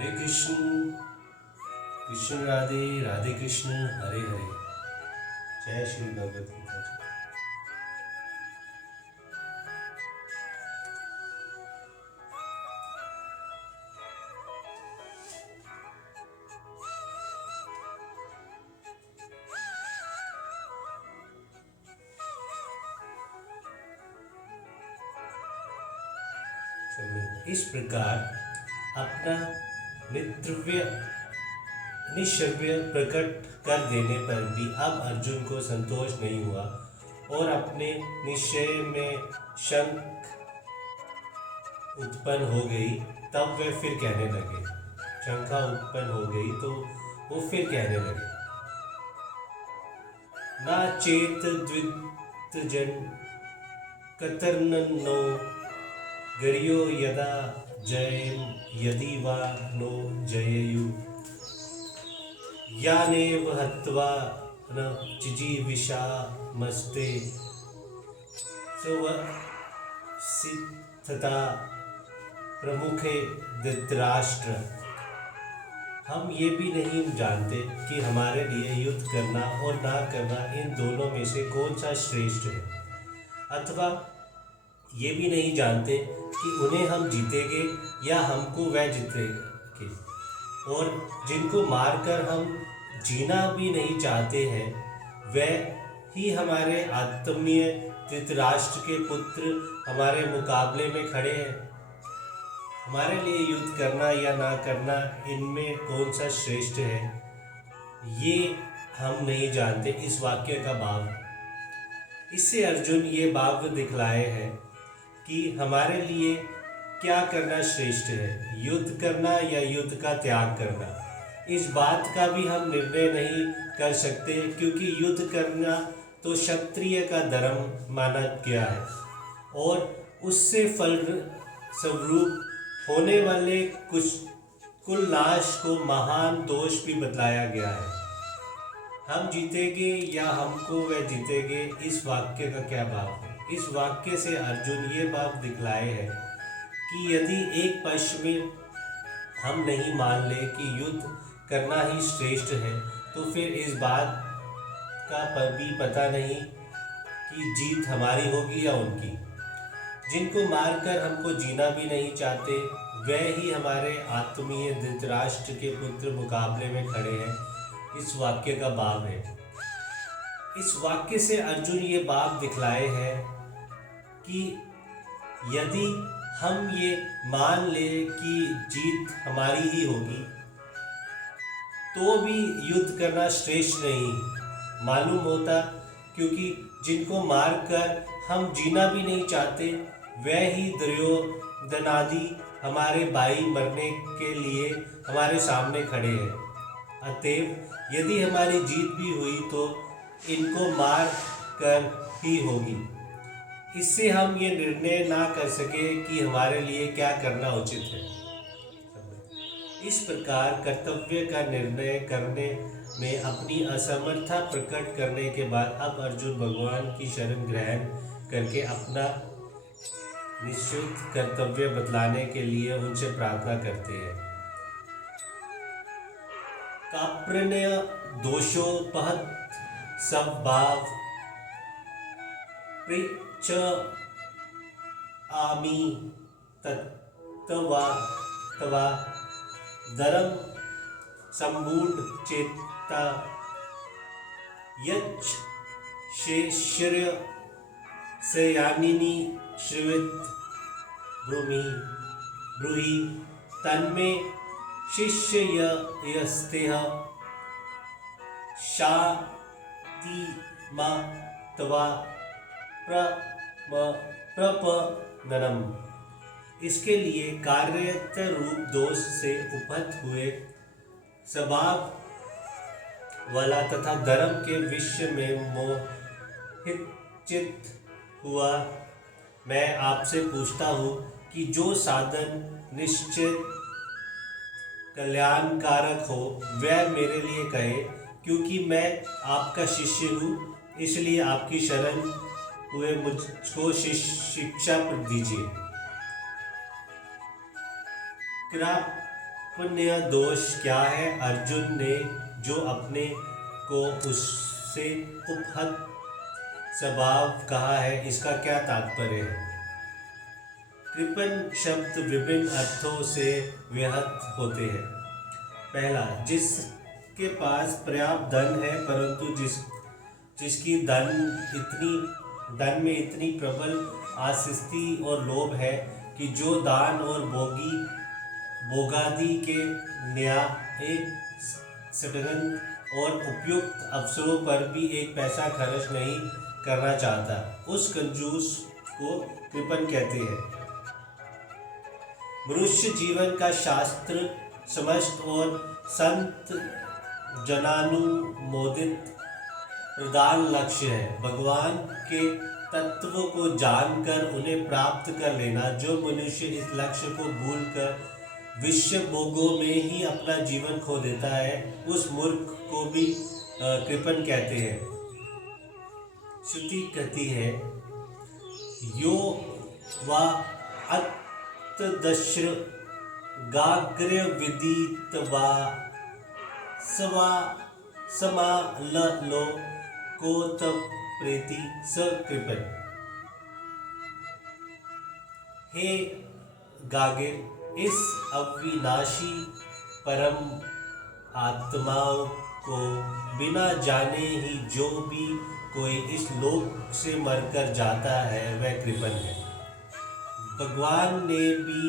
हरे कृष्ण कृष्ण राधे राधे कृष्ण हरे हरे। जय श्री भगवत गीता जी। इस प्रकार अपना नित्रव्य निश्चव्य प्रकट कर देने पर भी अब अर्जुन को संतोष नहीं हुआ और अपने निश्चय में शंक उत्पन्न हो गई। तब वे फिर कहने लगे, शंका उत्पन्न हो गई तो वो फिर कहने लगे, ना चेत द्वित जन कतर्नो गरियो यदा जयम यदि वा नो जययु यानेव हत्वा न जिजीविषामस्ते सुवसितता प्रमुखे धृतराष्ट्र। हम ये भी नहीं जानते कि हमारे लिए युद्ध करना और ना करना इन दोनों में से कौन सा श्रेष्ठ है, अथवा ये भी नहीं जानते कि उन्हें हम जीतेंगे या हमको वह जीतेंगे। और जिनको मारकर हम जीना भी नहीं चाहते हैं वह ही हमारे आत्मीय धृतराष्ट्र के पुत्र हमारे मुकाबले में खड़े हैं। हमारे लिए युद्ध करना या ना करना इनमें कौन सा श्रेष्ठ है, ये हम नहीं जानते। इस वाक्य का भाव, इससे अर्जुन ये भाव दिखलाए हैं कि हमारे लिए क्या करना श्रेष्ठ है, युद्ध करना या युद्ध का त्याग करना। इस बात का भी हम निर्णय नहीं कर सकते क्योंकि युद्ध करना तो क्षत्रिय का धर्म माना गया है और उससे फल स्वरूप होने वाले कुछ कुलनाश को महान दोष भी बतलाया गया है। हम जीतेंगे या हमको वह जीतेंगे, इस वाक्य का क्या भाव है? इस वाक्य से अर्जुन ये भाव दिखलाए हैं कि यदि एक पक्ष में हम नहीं मान ले कि युद्ध करना ही श्रेष्ठ है तो फिर इस बात का भी पता नहीं कि जीत हमारी होगी या उनकी। जिनको मारकर हमको जीना भी नहीं चाहते वह ही हमारे आत्मीय धृतराष्ट्र के पुत्र मुकाबले में खड़े हैं, इस वाक्य का भाव है। इस वाक्य से अर्जुन ये भाव दिखलाए हैं कि यदि हम ये मान ले कि जीत हमारी ही होगी तो भी युद्ध करना श्रेष्ठ नहीं मालूम होता, क्योंकि जिनको मारकर हम जीना भी नहीं चाहते वह ही दुर्योधनादि हमारे भाई मरने के लिए हमारे सामने खड़े हैं। अतएव यदि हमारी जीत भी हुई तो इनको मार कर ही होगी। इससे हम ये निर्णय ना कर सके कि हमारे लिए क्या करना उचित है। इस प्रकार कर्तव्य का निर्णय करने में अपनी असमर्थता प्रकट करने के बाद अब अर्जुन भगवान की शरण ग्रहण करके अपना निश्चित कर्तव्य बतलाने के लिए उनसे प्रार्थना करते हैं। काप्रणय दोषोपहत स्वभाव पृच्छ आमी तत्वा तवा धर्म संबूढ़ चेता यच्छ शेष्य से यानिनी श्रीवित ब्रूहि तन्मे शिष्य यस्तेह शाति मा तवा प्रपननम। इसके लिए कार्यत रूप दोष से उपहत हुए स्वभाव वाला तथा धर्म के विषय में मोहित चित्त हुआ मैं आपसे पूछता हूँ कि जो साधन निश्चित कल्याणकारक हो वह मेरे लिए कहे, क्योंकि मैं आपका शिष्य हूँ, इसलिए आपकी शरण हुए मुझको शिक्षा दीजिए। पुण्य दोष क्या है? अर्जुन ने जो अपने को उससे उपहत स्वभाव कहा है, इसका क्या तात्पर्य है? कृपण शब्द विभिन्न अर्थों से व्याहत होते हैं। पहला, जिसके पास पर्याप्त धन है परंतु जिसकी धन में इतनी प्रबल आसक्ति और लोभ है कि जो दान और भोगादि के न्याय सडगन और उपयुक्त अवसरों पर भी एक पैसा खर्च नहीं करना चाहता, उस कंजूस को कृपण कहते हैं। मनुष्य जीवन का शास्त्र समस्त और संत जनानुमोदित प्रधान लक्ष्य है। भगवान के तत्वों को जानकर उन्हें प्राप्त कर लेना। जो मनुष्य इस लक्ष्य को भूलकर विश्व भोगों में ही अपना जीवन खो देता है, उस मूर्ख को भी कृपण कहते हैं। श्रुति कहती है, यो वा अत्तदश्र गाग्र्य विदितवा सवा समालो कोतप्रेति स कृपण। हे गागिर, इस अविनाशी परम आत्माओं को बिना जाने ही जो भी कोई इस लोक से मरकर जाता है वह कृपण है। भगवान ने भी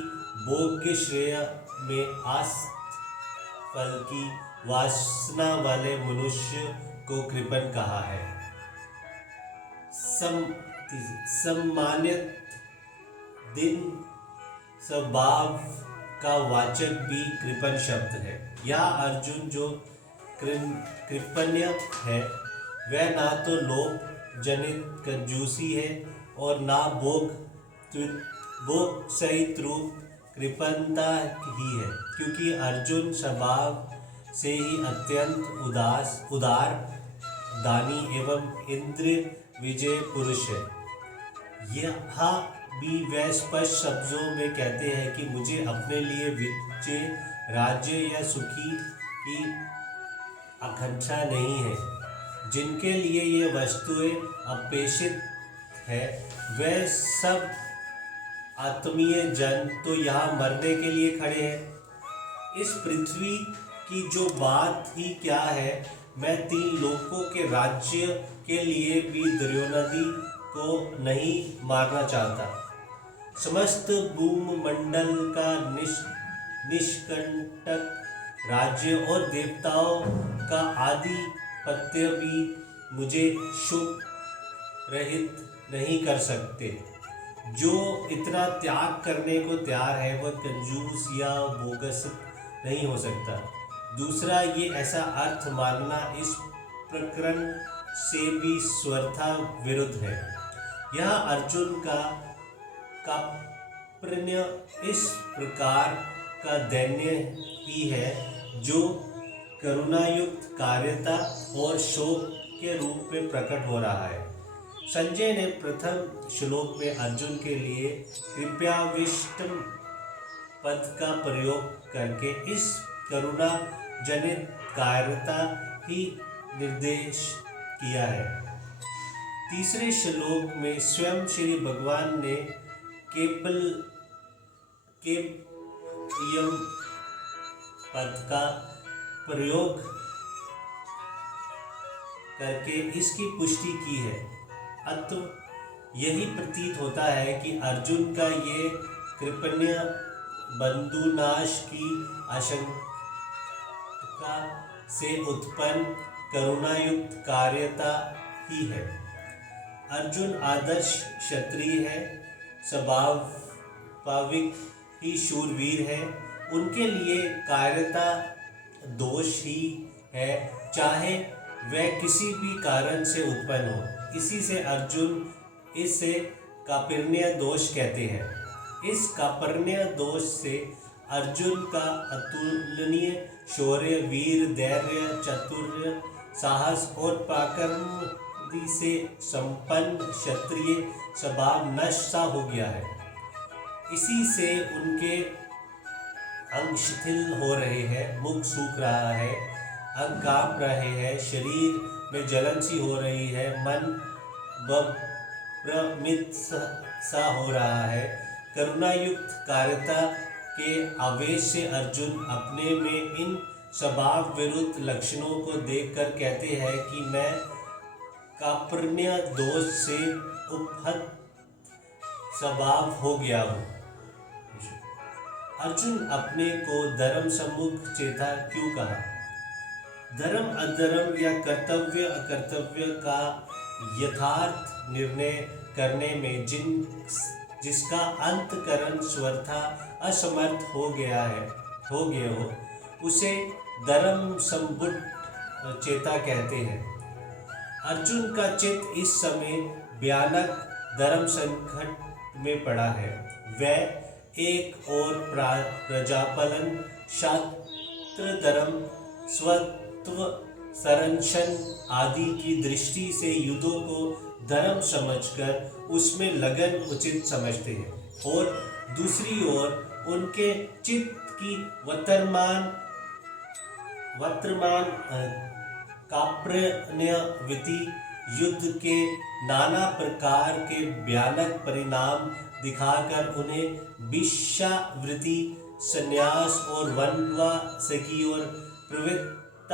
भोग्य श्रेय में आसक्त फल की वासना वाले मनुष्य को कृपण कहा है। सम्मानित दिन स्वभाव का वाचक भी कृपण शब्द है। यह अर्जुन जो कृपण्य है वह ना तो लोभ जनित कंजूसी है और ना भोग सहित रूप कृपणता ही है, क्योंकि अर्जुन स्वभाव से ही अत्यंत उदार दानी एवं इंद्रिय विजय पुरुष है। यहाँ भी वह स्पष्ट शब्दों में कहते हैं कि मुझे अपने लिए विजय, राज्य या सुखी की आकांक्षा नहीं है। जिनके लिए ये वस्तुएं अपेक्षित है वह सब आत्मीय जन तो यहाँ मरने के लिए खड़े हैं। इस पृथ्वी की जो बात ही क्या है, मैं 3 लोकों के राज्य के लिए भी दुर्योधन को नहीं मारना चाहता। समस्त भूमंडल का निष्कंटक राज्य और देवताओं का आधिपत्य भी मुझे शुभ रहित नहीं कर सकते। जो इतना त्याग करने को तैयार है वह कंजूस या बोगस नहीं हो सकता। दूसरा, ये ऐसा अर्थ मानना इस प्रकरण से भी स्वतः विरुद्ध है। यह अर्जुन का कार्पण्य इस प्रकार का दैन्य ही है जो करुणायुक्त कार्यता और शोक के रूप में प्रकट हो रहा है। संजय ने प्रथम श्लोक में अर्जुन के लिए कृपयाविष्ट पद का प्रयोग करके इस करुणा जनित कार्यता ही निर्देश किया है। तीसरे श्लोक में स्वयं श्री भगवान ने केवल पद का प्रयोग करके इसकी पुष्टि की है। अतः यही प्रतीत होता है कि अर्जुन का ये कृपण्य बंधुनाश की आशंका से उत्पन्न करुणायुक्त कार्यता ही है। अर्जुन आदर्श क्षत्रिय है, स्वाभाविक ही शूरवीर है। उनके लिए कार्यता दोष ही है, चाहे वह किसी भी कारण से उत्पन्न हो। इसी से अर्जुन इसे कार्पण्य दोष कहते हैं। इस कार्पण्य दोष से अर्जुन का अतुलनीय शौर्य, वीर, धैर्य, चातुर्य, साहस और पराक्रम से संपन्न क्षत्रिय स्वभाव नष्ट सा हो गया है। इसी से उनके अंग शिथिल हो रहे हैं, मुख सूख रहा है, अंग कांप रहे हैं, शरीर में जलन सी हो रही है, मन भ्रमित सा हो रहा है। करुणायुक्त कायरता के आवेश से अर्जुन अपने में इन स्वभाव विरुद्ध लक्षणों को देखकर कहते हैं कि मैं कार्पण्य दोष से उपहत स्वभाव हो गया हूँ। अर्जुन अपने को धर्म सम्मुख चेता क्यों कहा? धर्म अधर्म या कर्तव्य अकर्तव्य का यथार्थ निर्णय करने में जिसका अंतकरण स्वतः असमर्थ हो गए हो उसे धर्म सम्मुख चेता कहते हैं। अर्जुन का चित्त इस समय भयानक धर्म संकट में पड़ा है। वह एक और प्रजापालन, शास्त्र धर्म, स्वत्व संरक्षण आदि की दृष्टि से युद्धों को धर्म समझकर उसमें लगन उचित समझते हैं, और दूसरी ओर उनके चित्त की वर्तमान कार्पण्यवृत्ति युद्ध के नाना प्रकार के भयानक परिणाम दिखाकर उन्हें भिक्षावृत्ति, संन्यास और वनवास की ओर प्रवृत्त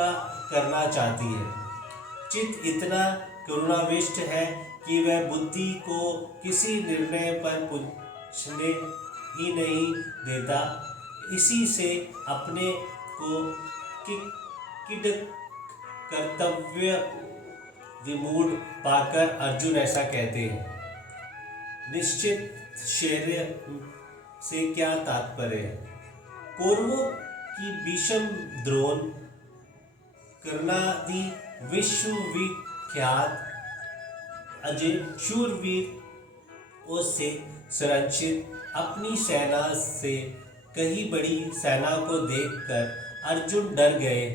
करना चाहती है। चित्त इतना करुणाविष्ट है कि वह बुद्धि को किसी निर्णय पर पहुंचने ही नहीं देता। इसी से अपने को कर्तव्य विमूढ़ पाकर अर्जुन ऐसा कहते हैं। निश्चित शौर्य से क्या तात्पर्य है? कौरवों की भीष्म, द्रोण, कर्णादि विश्वविख्यात अजय शूरवीरों से संरक्षित अपनी सेना से कहीं बड़ी सेना को देखकर अर्जुन डर गए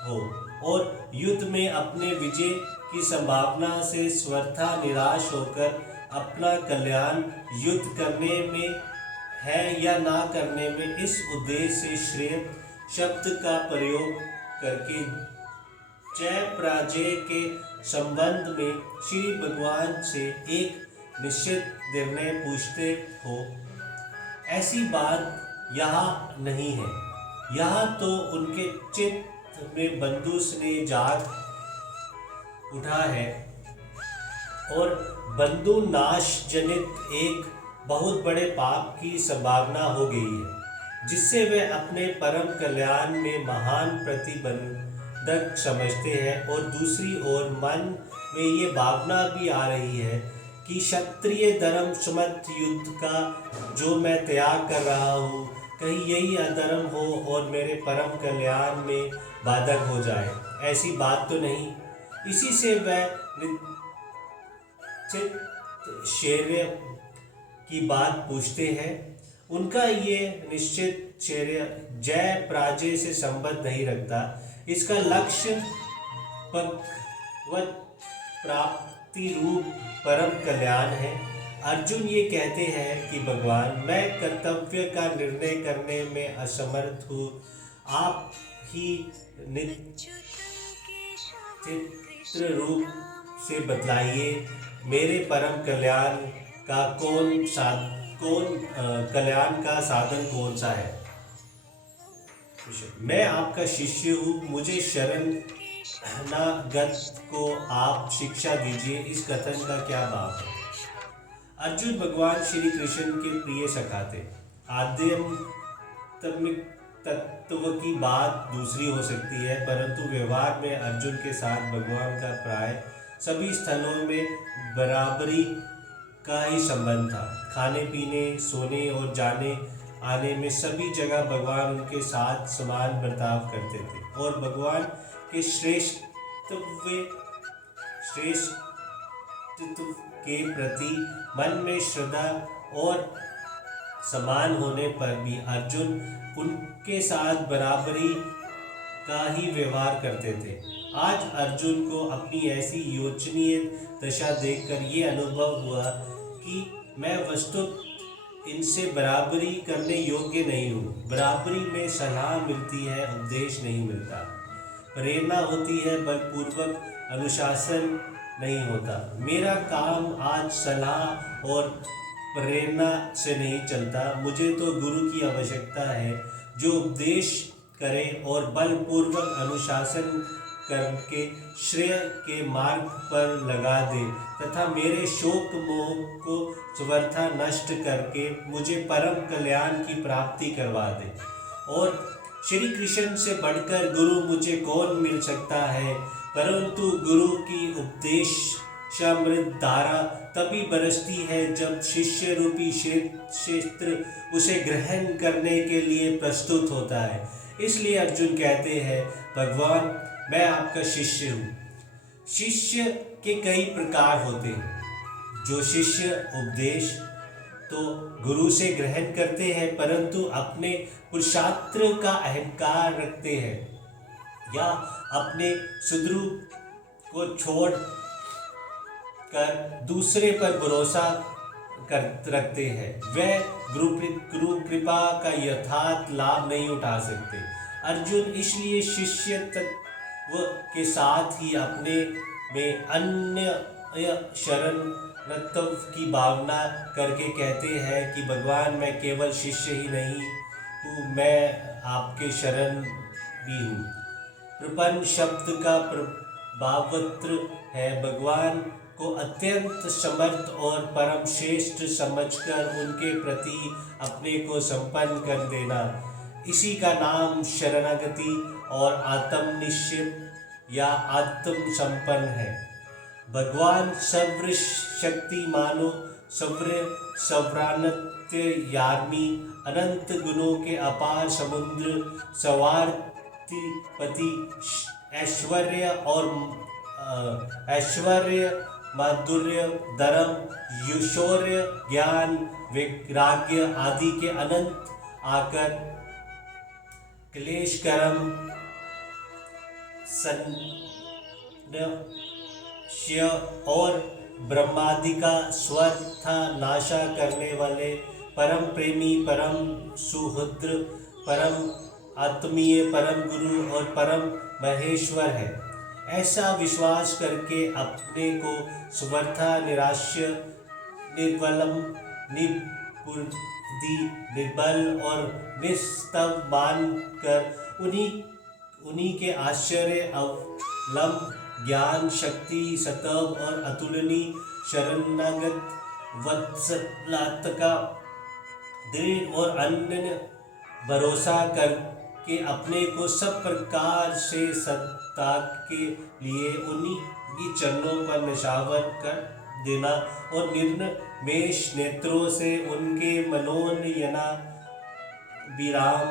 हो और युद्ध में अपने विजय की संभावना से स्वतः निराश होकर अपना कल्याण युद्ध करने में है या ना करने में इस उद्देश्य से श्रेय शब्द का प्रयोग करके जय पराजय के संबंध में श्री भगवान से एक निश्चित निर्णय पूछते हो। ऐसी बात यहाँ नहीं है। यहाँ तो उनके चित्त में बंदूक ने जाग उठा है और बंधु नाश जनित एक बहुत बड़े पाप की संभावना हो गई है, जिससे वे अपने परम कल्याण में महान प्रतिबंधक समझते हैं। और दूसरी ओर मन में ये भावना भी आ रही है कि क्षत्रिय धर्म सम्मत युद्ध का जो मैं त्याग कर रहा हूँ, कहीं यही अधर्म हो और मेरे परम कल्याण में बाधक हो जाए। ऐसी बात तो नहीं। इसी से वह निश्चित शौर्य की बात पूछते हैं। उनका ये निश्चित शौर्य जय पराजय से संबंध नहीं रखता। इसका लक्ष्य भगवत प्राप्ति रूप परम कल्याण है। अर्जुन ये कहते हैं कि भगवान, मैं कर्तव्य का निर्णय करने में असमर्थ हूँ। आप ही चित्र रूप से बतलाइए, मेरे परम कल्याण का कल्याण का साधन कौन सा है? मैं आपका शिष्य हूँ, मुझे शरणागत को आप शिक्षा दीजिए। इस कथन का क्या भाव है? अर्जुन भगवान श्री कृष्ण के प्रिय सखा थे। आध्यात्मिक तत्व की बात दूसरी हो सकती है, परंतु व्यवहार में अर्जुन के साथ भगवान का प्राय सभी स्थलों में बराबरी का ही संबंध था। खाने पीने, सोने और जाने आने में सभी जगह भगवान उनके साथ समान बर्ताव करते थे और भगवान के श्रेष्ठत्व के प्रति मन में श्रद्धा और समान होने पर भी अर्जुन उनके साथ बराबरी का ही व्यवहार करते थे। आज अर्जुन को अपनी ऐसी योचनीय दशा देखकर ये अनुभव हुआ कि मैं वस्तुतः इनसे बराबरी करने योग्य नहीं हूँ। बराबरी में सलाह मिलती है, उपदेश नहीं मिलता। प्रेरणा होती है, बलपूर्वक अनुशासन नहीं होता। मेरा काम आज सलाह और प्रेरणा से नहीं चलता। मुझे तो गुरु की आवश्यकता है जो उपदेश करे और बलपूर्वक अनुशासन करके श्रेय के मार्ग पर लगा दे तथा मेरे शोक मोह को स्वर्था नष्ट करके मुझे परम कल्याण की प्राप्ति करवा दे। और श्री कृष्ण से बढ़कर गुरु मुझे कौन मिल सकता है, परंतु गुरु की उपदेश अमृत धारा तभी बरसती है जब शिष्य रूपी क्षेत्र उसे ग्रहण करने के लिए प्रस्तुत होता है। इसलिए अर्जुन कहते हैं, भगवान मैं आपका शिष्य हूँ। शिष्य के कई प्रकार होते हैं। जो शिष्य उपदेश तो गुरु से ग्रहण करते हैं परंतु अपने पुरुषार्थ का अहंकार रखते हैं या अपने सुदृढ़ को छोड़ कर दूसरे पर भरोसा रखते हैं, वे गुरु कृपा का यथार्थ लाभ नहीं उठा सकते। अर्जुन इसलिए शिष्य तत्व के साथ ही अपने में अन्य शरणत्व की भावना करके कहते हैं कि भगवान मैं केवल शिष्य ही नहीं हूँ, मैं आपके शरण भी हूँ। प्रपन्न शब्द का भावत्र है भगवान को अत्यंत समर्थ और परम श्रेष्ठ समझकर उनके प्रति अपने को संपन्न कर देना। इसी का नाम शरणागति और आत्मनिश्चित या आत्म संपन्न है। भगवान सर्व शक्ति मानो सव्य सव्रानत्य यामी अनंत गुणों के अपार समुद्र सवार्तिपति ऐश्वर्य माधुर्य धर्म यशौर्य ज्ञान वैराग्य आदि के अनंत आकर क्लेश कर्म संशय और ब्रह्मादि का स्वथा नाशा करने वाले परम प्रेमी परम सुहृद परम आत्मीय परम गुरु और परम महेश्वर है। ऐसा विश्वास करके अपने को स्वर्था निराश्य निर्बलम निर्बल और निस्तव मान कर उन्हीं के आश्चर्य अवलंब ज्ञान शक्ति सतव और अतुलनीय शरणागत वत्सलात्का दृढ़ और अन्य भरोसा करके अपने को सब प्रकार से सत्ता के लिए उन्हीं की चरणों पर निशावर कर देना और निर्निमेष नेत्रों से उनके मनोनयना विराम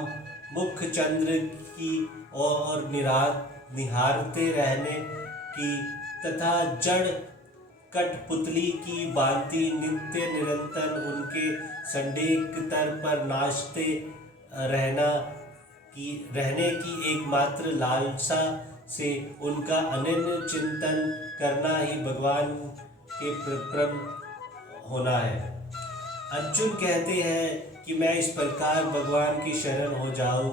मुख चंद्र की और निहारते रहने की तथा जड़ कठपुतली की भांति नित्य निरंतर उनके संडेक तर पर नाचते रहने की एकमात्र लालसा से उनका अनन्य चिंतन करना ही भगवान के प्रपन्न होना है। अर्जुन कहते हैं कि मैं इस प्रकार भगवान की शरण हो जाऊं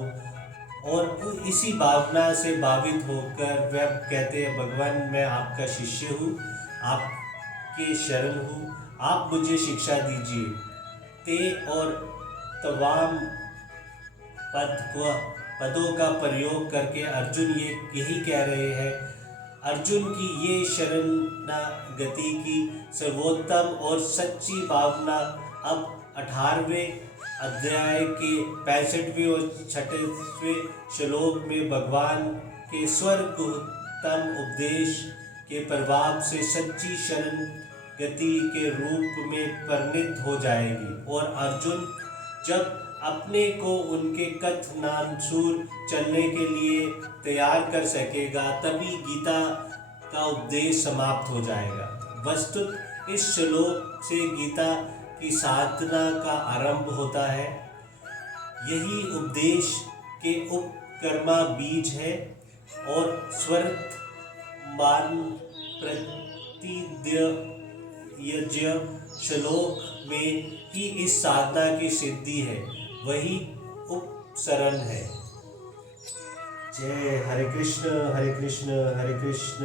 और इसी भावना से भावित होकर वह कहते हैं, भगवान मैं आपका शिष्य हूँ, आपके शरण हूँ, आप मुझे शिक्षा दीजिए। ते और तमाम पदों का प्रयोग करके अर्जुन यही कह रहे हैं। अर्जुन की ये शरणागति की सर्वोत्तम और सच्ची भावना अब 18वें अध्याय के 65वें और 66वें श्लोक में भगवान के स्वर्गोत्तम उपदेश के प्रभाव से सच्ची शरणागति के रूप में परिणित हो जाएगी और अर्जुन जब अपने को उनके कथनानुसार चलने के लिए तैयार कर सकेगा तभी गीता का उपदेश समाप्त हो जाएगा। वस्तुत इस श्लोक से गीता की साधना का आरंभ होता है। यही उपदेश के उपकर्मा बीज है और स्वर्तमान प्रतिद्य यज्ञ श्लोक में ही इस साधना की सिद्धि है, वही उपसरण है। जय हरे कृष्ण हरे कृष्ण हरे कृष्ण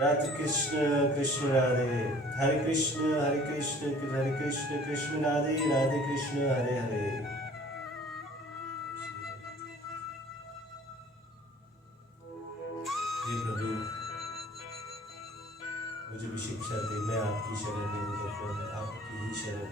राधे कृष्ण कृष्ण राधे, हरे कृष्ण कृष्ण राधे राधे कृष्ण हरे हरे। हे प्रभु, मुझे भी शिक्षा दे, मैं आपकी शरण में हूँ, आपकी ही शरण